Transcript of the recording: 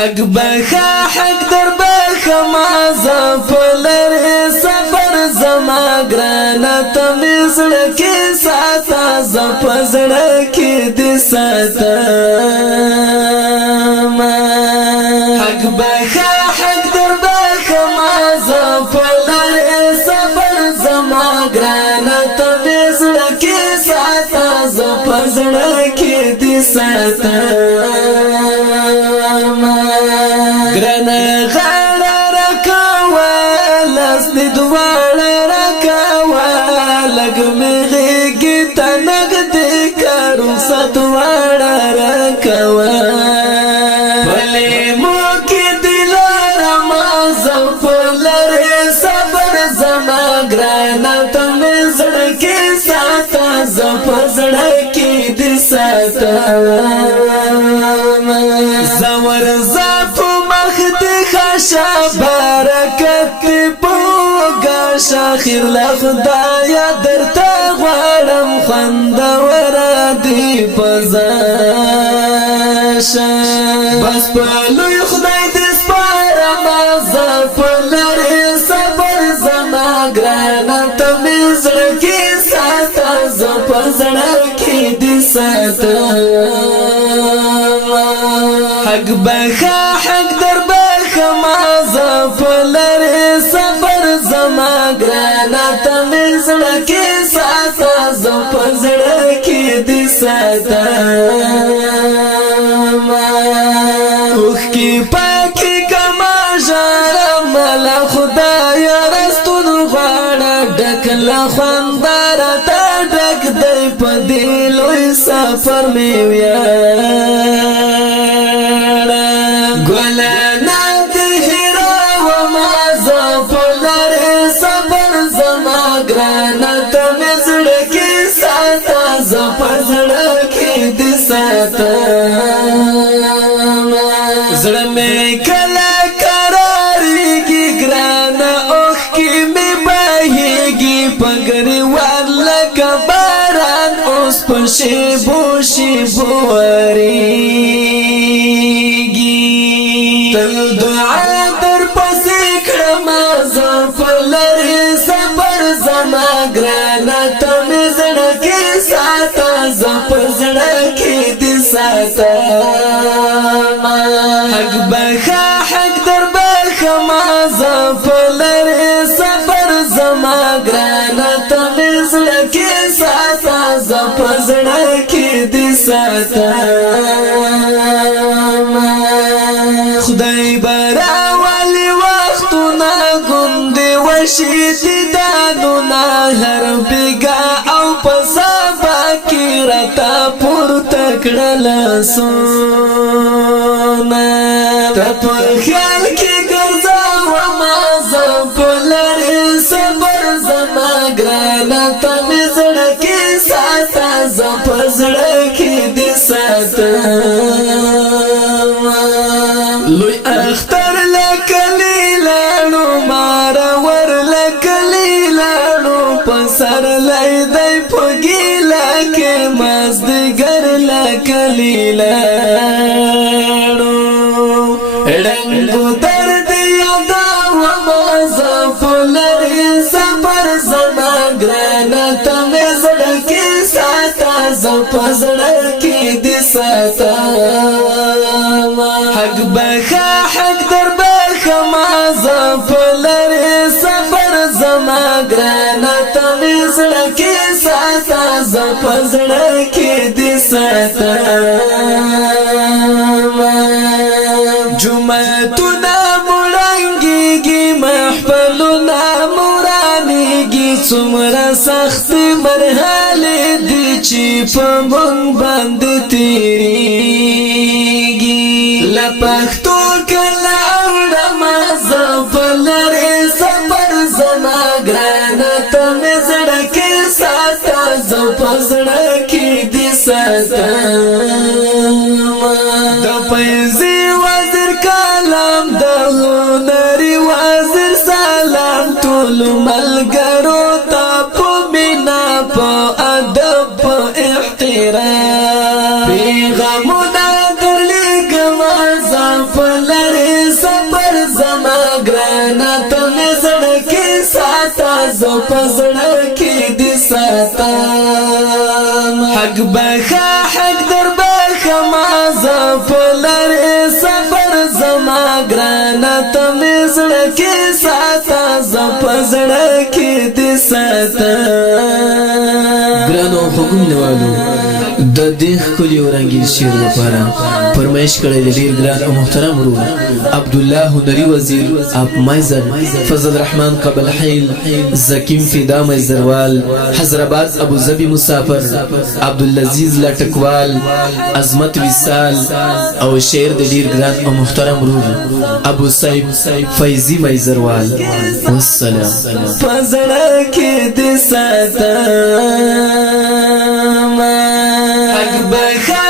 حق بخا حق در بخا ما زفلر صبر زما گرانا تمزړ کې ساته زپزړ کې دې ساته حق بخا حق در بخا ما زفلر صبر زما گرانا تمزړ کې ساته زپزړ کې دې ساته گرنا غاڑا رکاوا لسنی دوارا رکاوا لگمی غیگی تنگ دیکارو ستوارا رکاوا ولی موکی دلارا مازم پلر صبر زما گرانا تمی زڑکی ساتا زپا زڑکی دی ساتا زور زفو خاشا برکت پوگا شاخیر لخدایا در تا غوارم خوندور دی پزاشا بس پلوی خدای دس پارم زفلر صبر زما گرانا تمیزر کی ساتا زپزر کی دی ساتا حق بخا حق در ما زفلر صبر زما گرانا تمزړ کې ساته زپزړ کې دې ساته اوخ کې پاکي کما ژړه ملا خدای رستون غاړه ډک لا خوندار ته ډک دی په دې لوی سفر مې ویاړه ګوله زړه مې کله قراریږي ګرانه اوښ کې مې بهیږي په ګریوان لکه باران اوس په شیبو شیبو وریږي تل دعا در پسې کړمه زفلر صبر زما ګرانه ته مې زړه کې ساته زپه زړه کې دې ساته حق بخا حق در بخا ما زفلر صبر زما گرانا تمزړ کې ساته زپزړ کې دې ساته خدای برا والی وختونه ګوندې وشي دیدانونه هر بیګا او پسابا کې رتا پورته کړل سونه تپ خیال کی گرزاو ما زفلر صبر زما گرانا تمزړ کې ساته زپزړ کې دې ساته لوی اختر لکلی لاړو مارا ور لکلی لاړو پسر لای دی پګیلا کې مازدګر لکلی لاړو رنگو درد یادا وما زفلر صبر زما گرانا تمزړ کې ساته زپزړ کې دې ساته حق بخا حق در بخا ما زفلر صبر زما گرانا تمزړ کې ساته زپزړ کې دې ساته جمعتنا مرانگیگی محفلنا مرانیگی څومره سخت مرحله دي چې په مونږ باندې تیریږي لپختو کله اورم زفلر صبر زما ګرانه تمزړ کې ساته زپزړ کې دې ساته د پیسې وزیر کلام د هنري وزیر سلام ټول ملګرو ته په مینا په ادب په احترام پیغامونه درلېږم زفلر ګرانا ته مې زړه کې ساته زه په زړه کې دې ساتم حق بخا حق در بخا ما زه په لارې صبر زما ګرانا ته مې زړه کې ساته زه په زړه کې دې ساتم ګرانو حکم نوالو د دې خولي ورنګین شعر لپاره فرمایش کړی دی ډیر ګران او محترم ورور عبد الله هنری وزیر اپ مایزر فضل الرحمن قبل حیل زکیم فدا مایزروال حضرآباد ابو ظبی مسافر عبدالعزیز لټکوال عظمت وصال او شعر د ډیر ګران او محترم ورور ابو صاحب فیضی مایزروال والسلام فزړه کې دې ساتم حق بخا